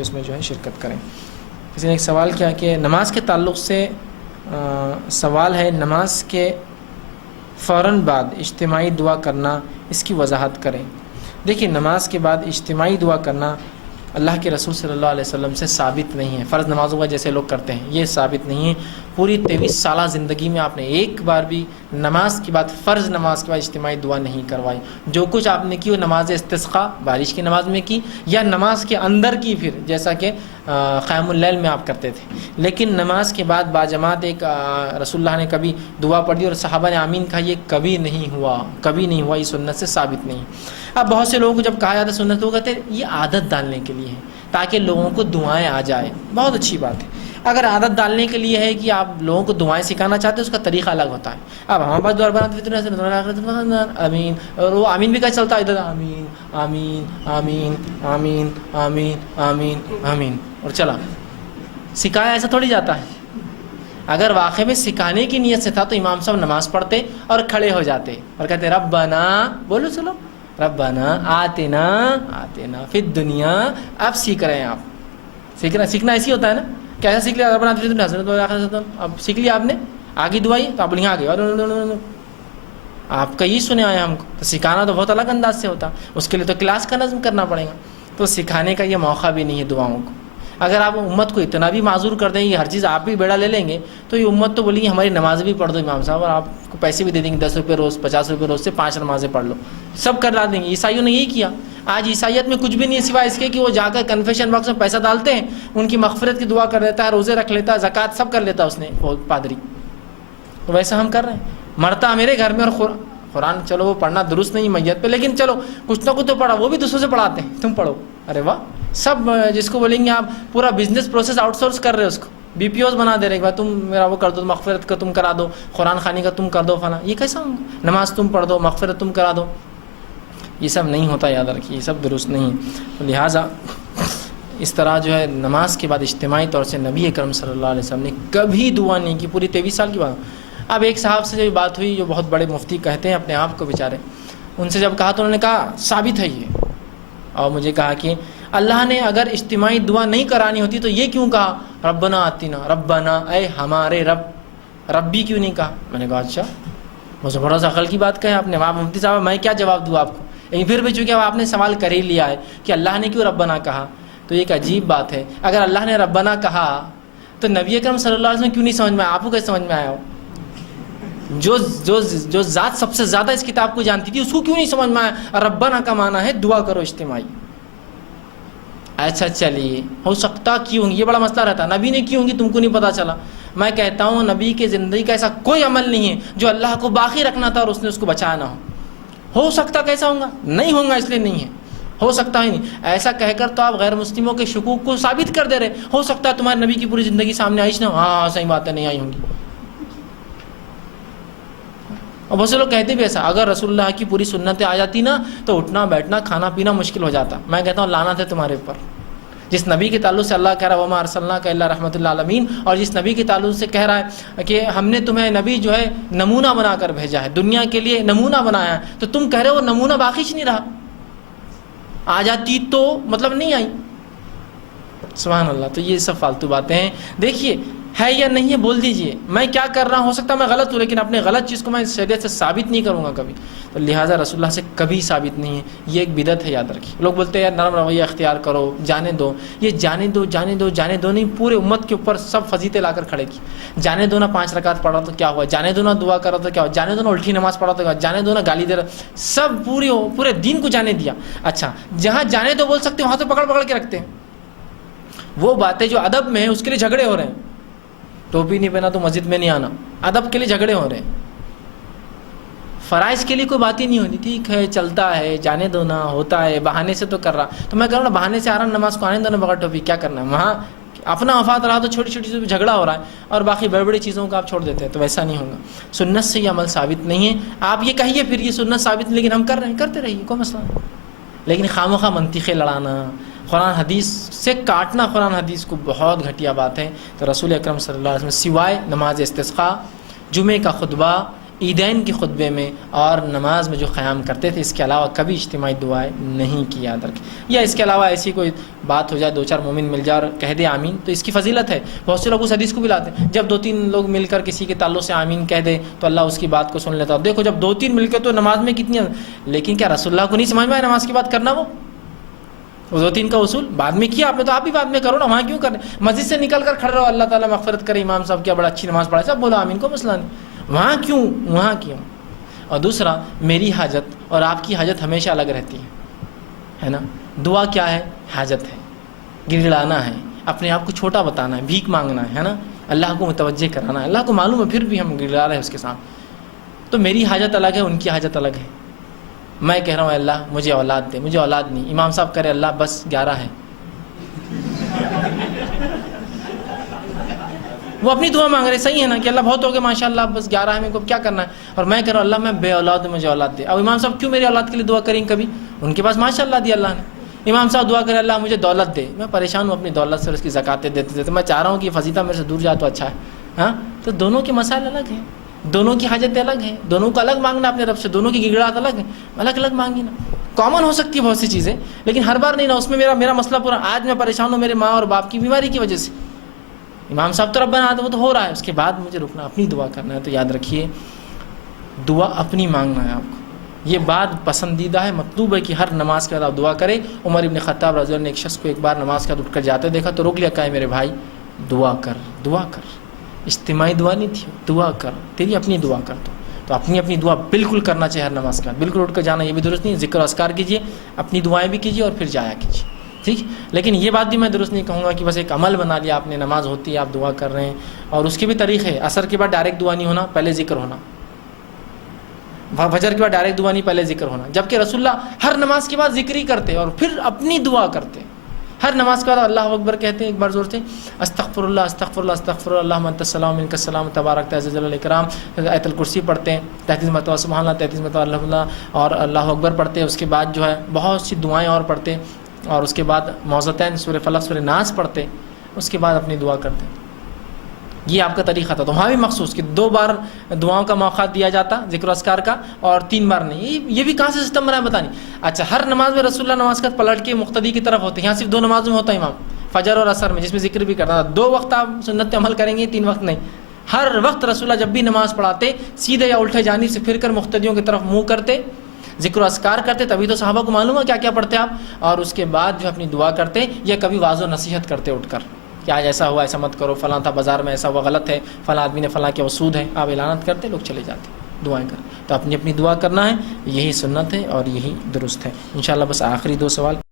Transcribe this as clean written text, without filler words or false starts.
اس میں جو ہے شرکت کریں۔ کسی نے ایک سوال کیا کہ نماز کے تعلق سے سوال ہے، نماز کے فوراً بعد اجتماعی دعا کرنا، اس کی وضاحت کریں۔ دیکھیے، نماز کے بعد اجتماعی دعا کرنا اللہ کے رسول صلی اللہ علیہ وسلم سے ثابت نہیں ہے۔ فرض نمازوں کا جیسے لوگ کرتے ہیں، یہ ثابت نہیں ہے۔ پوری 23 سالہ زندگی میں آپ نے ایک بار بھی نماز کے بعد، فرض نماز کے بعد اجتماعی دعا نہیں کروائی۔ جو کچھ آپ نے کی وہ نماز استسقاء، بارش کی نماز میں کی، یا نماز کے اندر کی، پھر جیسا کہ قیام اللیل میں آپ کرتے تھے۔ لیکن نماز کے بعد باجماعت ایک رسول اللہ نے کبھی دعا پڑھی اور صحابہ نے آمین کہا، یہ کبھی نہیں ہوا، کبھی نہیں ہوا، یہ سنت سے ثابت نہیں۔ اب بہت سے لوگوں کو جب کہا جاتا ہے سنت، وہ کہتے ہیں یہ عادت ڈالنے کے لیے ہے تاکہ لوگوں کو دعائیں آ جائیں۔ بہت اچھی بات ہے، اگر عادت ڈالنے کے لیے ہے کہ آپ لوگوں کو دعائیں سکھانا چاہتے ہیں، اس کا طریقہ الگ ہوتا ہے۔ اب ہمارے پاس دعا بناتے آمین، اور وہ آمین بھی کیسے چلتا ہے، ادھر آمین آمین آمین آمین آمین آمین آمین، اور چلا سکھایا، ایسا تھوڑی جاتا ہے۔ اگر واقعی میں سکھانے کی نیت سے تھا تو امام صاحب نماز پڑھتے اور کھڑے ہو جاتے اور کہتے ربنا، بولو چلو، ربنا آتنا آتنا فی الدنیا۔ اب سیکھ رہے ہیں آپ، سیکھنا ایسی ہوتا ہے نا، کیسا سیکھ لیا، ربنا آتنا اب سیکھ لیا آپ نے، آگے دعائی تو آپ بولیں آگے، آپ کا یہ سنے آئے ہم کو، تو سکھانا تو بہت الگ انداز سے ہوتا، اس کے لیے تو کلاس کا نظم کرنا پڑے گا۔ تو سکھانے کا یہ موقع بھی نہیں ہے دعاؤں کو۔ اگر آپ امت کو اتنا بھی معذور کر دیں گے، ہر چیز آپ بھی بیڑا لے لیں گے، تو یہ امت تو بولیں گی ہماری نماز بھی پڑھ دو امام صاحب، اور آپ کو پیسے بھی دے دیں گے، 10 روپے روز، 50 روپے روز سے 5 نمازیں پڑھ لو، سب کرلا دیں گے۔ عیسائیوں نے یہی کیا۔ آج عیسائیت میں کچھ بھی نہیں سوائے اس کے کہ وہ جا کر کنفیشن باکس میں پیسہ ڈالتے ہیں، ان کی مغفرت کی دعا کر لیتا ہے، روزے رکھ لیتا ہے، زکوٰۃ سب کر لیتا ہے اس نے، پادری۔ تو ویسا ہم کر رہے ہیں، مرتا میرے گھر میں، اور قرآن چلو وہ پڑھنا درست نہیں میت پہ، لیکن چلو کچھ نہ کچھ تو پڑھا، وہ بھی دوسروں سے پڑھاتے ہیں، تم پڑھو۔ ارے واہ، سب جس کو بولیں گے آپ پورا بزنس پروسیس آؤٹ سورس کر رہے ہو، اس کو بی پی اوز بنا دے رہے ہیں، تم میرا وہ کر دو، مغفرت کا تم کرا دو، قرآن خوانی کا تم کر دو، فلاں۔ یہ کیسا ہوگا؟ نماز تم پڑھ دو، مغفرت تم کرا دو، یہ سب نہیں ہوتا، یاد رکھیے، یہ سب درست نہیں۔ لہٰذا اس طرح جو ہے نماز کے بعد اجتماعی طور سے نبی اکرم صلی اللہ علیہ وسلم نے کبھی دعا نہیں کی، پوری 23 سال کی بات۔ اب ایک صاحب سے جب بات ہوئی، جو بہت بڑے مفتی کہتے ہیں اپنے آپ کو بیچارے، ان سے جب کہا تو انہوں نے کہا ثابت ہے یہ، اور مجھے کہا کہ اللہ نے اگر اجتماعی دعا نہیں کرانی ہوتی تو یہ کیوں کہا ربنا آتینا، ربنا اے ہمارے رب، ربی کیوں نہیں کہا؟ میں نے کہا اچھا، مجھے بڑا سا عقل کی بات کہے آپ نے، آپ مفتی صاحب میں کیا جواب دوں آپ کو؟ لیکن پھر بھی چونکہ اب آپ نے سوال کر ہی لیا ہے کہ اللہ نے کیوں ربنا کہا، تو یہ ایک عجیب بات ہے۔ اگر اللہ نے ربنا کہا تو نبی اکرم صلی اللہ علیہ وسلم کیوں نہیں سمجھ میں آیا؟ آپ کو کیسے سمجھ میں آیا ہو؟ جو ذات سب سے زیادہ اس کتاب کو جانتی تھی، اس کو کیوں نہیں سمجھ میں آیا ربنا کا معنی ہے دعا کرو اجتماعی؟ اچھا چلیے، ہو سکتا کیوں ہوں گی، یہ بڑا مسئلہ رہتا، نبی نے کیوں ہوں گی تم کو نہیں پتا چلا۔ میں کہتا ہوں نبی کے زندگی کا ایسا کوئی عمل نہیں ہے جو اللہ کو باقی رکھنا تھا اور اس نے اس کو بچایا نہ ہو سکتا کیسا ہوگا؟ نہیں ہوگا، اس لیے نہیں ہے، ہو سکتا ہی نہیں۔ ایسا کہہ کر تو آپ غیر مسلموں کے شکوک کو ثابت کر دے رہے، ہو سکتا ہے تمہارے نبی کی پوری زندگی سامنے آئی نہ، ہاں صحیح بات ہے، نہیں آئی ہوں گی۔ اور بہت سے لوگ کہتے بھی ایسا، اگر رسول اللہ کی پوری سنتیں آ جاتی نا تو اٹھنا بیٹھنا کھانا پینا مشکل ہو جاتا۔ میں کہتا ہوں لعنت ہے تمہارے اوپر، جس نبی کے تعلق سے اللہ کہہ رہا ہے وما ارسلناک الا رحمۃ للعالمین، اور جس نبی کے تعلق سے کہہ رہا ہے کہ ہم نے تمہیں نبی جو ہے نمونہ بنا کر بھیجا ہے، دنیا کے لیے نمونہ بنایا ہے، تو تم کہہ رہے ہو نمونہ باقی نہیں رہا، آ جاتی تو مطلب نہیں آئی۔ سبحان اللہ۔ تو یہ سب فالتو باتیں ہیں۔ دیکھیے ہے یا نہیں ہے بول دیجئے، میں کیا کر رہا ہوں، ہو سکتا ہے میں غلط ہوں، لیکن اپنے غلط چیز کو میں شریعت سے ثابت نہیں کروں گا کبھی، تو لہٰذا رسول اللہ سے کبھی ثابت نہیں ہے، یہ ایک بدعت ہے، یاد رکھیے۔ لوگ بولتے ہیں یار نرم رویہ اختیار کرو، جانے دو، یہ جانے دو جانے دو جانے دو نہیں، پورے امت کے اوپر سب فضیلتیں لا کر کھڑے کی۔ جانے دو نا 5 رکعت پڑھا تو کیا ہوا، جانے دو نا دعا کرا تو کیا ہوا، جانے دو نا الٹی نماز پڑھا تو کیا ہوا، جانے دو نا گالی دے رہا، سب پورے دین کو جانے دیا۔ اچھا جہاں جانے دو بول سکتے ہیں وہاں تو پکڑ کے رکھتے ہیں۔ وہ باتیں جو ادب میں ہیں اس کے لیے جھگڑے ہو رہے ہیں، ٹوپی نہیں پہنا تو مسجد میں نہیں آنا، ادب کے لیے جھگڑے ہو رہے ہیں، فرائض کے لیے کوئی بات ہی نہیں ہوتی۔ ٹھیک ہے چلتا ہے، جانے دو نا، ہوتا ہے، بہانے سے تو کر رہا، تو میں کہہ رہا ہوں بہانے سے آ رہا نماز کو آنے دو نا بغیر ٹوپی، کیا کرنا ہے وہاں؟ اپنا وفات رہا تو چھوٹی چھوٹی چیزوں پہ جھگڑا ہو رہا ہے، اور باقی بڑی بڑی چیزوں کو آپ چھوڑ دیتے ہیں، تو ویسا نہیں ہوگا۔ سنت سے یہ عمل ثابت نہیں ہے۔ آپ یہ کہیے پھر یہ سنت ثابت، لیکن ہم کر رہے ہیں، کرتے رہیے، کوئی مسئلہ نہیں، لیکن خامخواہ منطقیں لڑانا، قرآن حدیث سے کاٹنا قرآن حدیث کو بہت گھٹیا بات ہے۔ تو رسول اکرم صلی اللہ علیہ وسلم سوائے نماز استسقاء، جمعے کا خطبہ، عیدین کے خطبے میں اور نماز میں جو قیام کرتے تھے، اس کے علاوہ کبھی اجتماعی دعائیں نہیں کی، یاد رکھیں. یا اس کے علاوہ ایسی کوئی بات ہو جائے، 2-4 مومن مل جائے اور کہہ دے آمین، تو اس کی فضیلت ہے. بہت سے لوگ اس حدیث کو بھی لاتے ہیں، جب 2-3 لوگ مل کر کسی کے تعلق سے آمین کہہ دے تو اللہ اس کی بات کو سن لیتا ہے. دیکھو جب 2-3 مل کے تو نماز میں کتنی، لیکن کیا رسول اللہ کو نہیں سمجھ میں آیا نماز کی بات کرنا؟ وہ 2-3 کا اصول بعد میں کیا آپ نے، تو آپ بھی بعد میں کرو نا، وہاں کیوں کریں؟ مسجد سے نکل کر کھڑے رہو، اللہ تعالیٰ مغفرت کرے، امام صاحب کیا بڑا اچھی نماز پڑھا، سب بولو آمین، کو مسئلہ نہیں. وہاں کیوں؟ اور دوسرا، میری حاجت اور آپ کی حاجت ہمیشہ الگ رہتی ہے نا. دعا کیا ہے؟ حاجت ہے، گڑگڑانا ہے، اپنے آپ کو چھوٹا بتانا ہے، بھیک مانگنا ہے نا، اللہ کو متوجہ کرانا ہے. اللہ کو معلوم ہے پھر بھی ہم گڑگڑا رہے ہیں اس کے ساتھ. تو میری حاجت الگ ہے، ان کی حاجت الگ ہے. میں کہہ رہا ہوں اللہ مجھے اولاد دے، مجھے اولاد نہیں. امام صاحب کہہ رہے اللہ بس 11 ہے. وہ اپنی دعا مانگ رہے، صحیح ہے نا کہ اللہ بہت ہو گئے ماشاء اللہ، بس 11 ہے، میرے کو کیا کرنا ہے. اور میں کہہ رہا ہوں اللہ میں بے اولاد ہوں، مجھے اولاد دے. اب امام صاحب کیوں میری اولاد کے لیے دعا کریں کبھی؟ ان کے پاس ماشاء اللہ دی اللہ نے. امام صاحب دعا کرے اللہ مجھے دولت دے، میں پریشان ہوں اپنی دولت سے، اس کی زکاتیں دیتے میں چاہ رہا ہوں کہ فضیلہ میرے سے دور جائے تو اچھا ہے. ہاں، تو دونوں کے مسائل الگ ہیں، دونوں کی حاجتیں الگ ہیں، دونوں کو الگ مانگنا اپنے رب سے، دونوں کی گڑگڑاہٹ الگ ہے، الگ الگ مانگی نا. کامن ہو سکتی ہے بہت سی چیزیں، لیکن ہر بار نہیں نا. اس میں میرا مسئلہ پورا آج میں پریشان ہوں میرے ماں اور باپ کی بیماری کی وجہ سے. امام صاحب تو ربنا وہ تو ہو رہا ہے، اس کے بعد مجھے رکنا، اپنی دعا کرنا ہے. تو یاد رکھیے دعا اپنی مانگنا ہے آپ کو. یہ بات پسندیدہ ہے، مطلوب ہے کہ ہر نماز کے بعد آپ دعا کریں. عمر ابن خطاب رضی اللہ عنہ نے ایک شخص کو ایک بار نماز کے بعد اٹھ کر جاتے دیکھا تو روک لیا، کہا میرے بھائی دعا کر. اجتماعی دعا نہیں تھی، دعا کر، تیری اپنی دعا کر. تو اپنی دعا بالکل کرنا چاہیے ہر نماز کے بعد. بالکل اٹھ کر جانا یہ بھی درست نہیں. ذکر و اذکار کیجیے، اپنی دعائیں بھی کیجیے اور پھر جایا کیجیے، ٹھیک. لیکن یہ بات بھی میں درست نہیں کہوں گا کہ بس ایک عمل بنا لیا آپ نے، نماز ہوتی ہے آپ دعا کر رہے ہیں. اور اس کے بھی طریقے، عصر کے بعد ڈائریکٹ دعا نہیں ہونا، پہلے ذکر ہونا. فجر کے بعد ڈائریکٹ دعا نہیں، پہلے ذکر ہونا. جبکہ رسول اللہ ہر نماز کے بعد ذکر ہی کرتے اور پھر اپنی دعا کرتے. ہر نماز کے بعد اللہ اکبر کہتے ہیں ایک بار زور سے، استغفر اللہ استغفر اللہ استغفر اللہ اللہم انت السلام منک السلام تبارک یا ذا الجلال والاکرام. آیت الکرسی پڑھتے ہیں 33 مرتبہ، سبحان اللہ 33 مرتبہ اللہ، اور اللہ اکبر پڑھتے ہیں. اس کے بعد جو ہے بہت سی دعائیں اور پڑھتے ہیں. اور اس کے بعد معوذتین، سورہ فلق، سورہ ناس پڑھتے. اس کے بعد اپنی دعا کرتے. یہ آپ کا طریقہ تھا. تو وہاں بھی مخصوص کہ 2 بار دعاؤں کا موقع دیا جاتا ذکر و اذکار کا، اور 3 بار نہیں. یہ بھی کہاں سے سسٹم بنا ہے بتا نہیں. اچھا، ہر نماز میں رسول اللہ نماز کا پلٹ کے مقتدی کی طرف ہوتے ہیں. یہاں صرف 2 نمازوں میں ہوتا ہے امام، فجر اور عصر میں، جس میں ذکر بھی کرتا تھا. 2 وقت آپ سنت پہ عمل کریں گے، 3 وقت نہیں. ہر وقت رسول اللہ جب بھی نماز پڑھاتے سیدھے یا الٹے جانب سے پھر کر مقتدیوں کی طرف منہ کرتے، ذکر و اذکار کرتے. تبھی تو صحابہ کو معلوم ہے کیا کیا پڑھتے آپ. اور اس کے بعد جو اپنی دعا کرتے، یا کبھی واضح و نصیحت کرتے اٹھ کر کہ آج ایسا ہوا، ایسا مت کرو، فلاں تھا بازار میں ایسا ہوا، غلط ہے، فلاں آدمی نے فلاں کیا سود ہے. آپ اعلانات کرتے، لوگ چلے جاتے دعائیں کر. تو اپنی دعا کرنا ہے، یہی سنت ہے اور یہی درست ہے. انشاءاللہ بس آخری 2 سوال.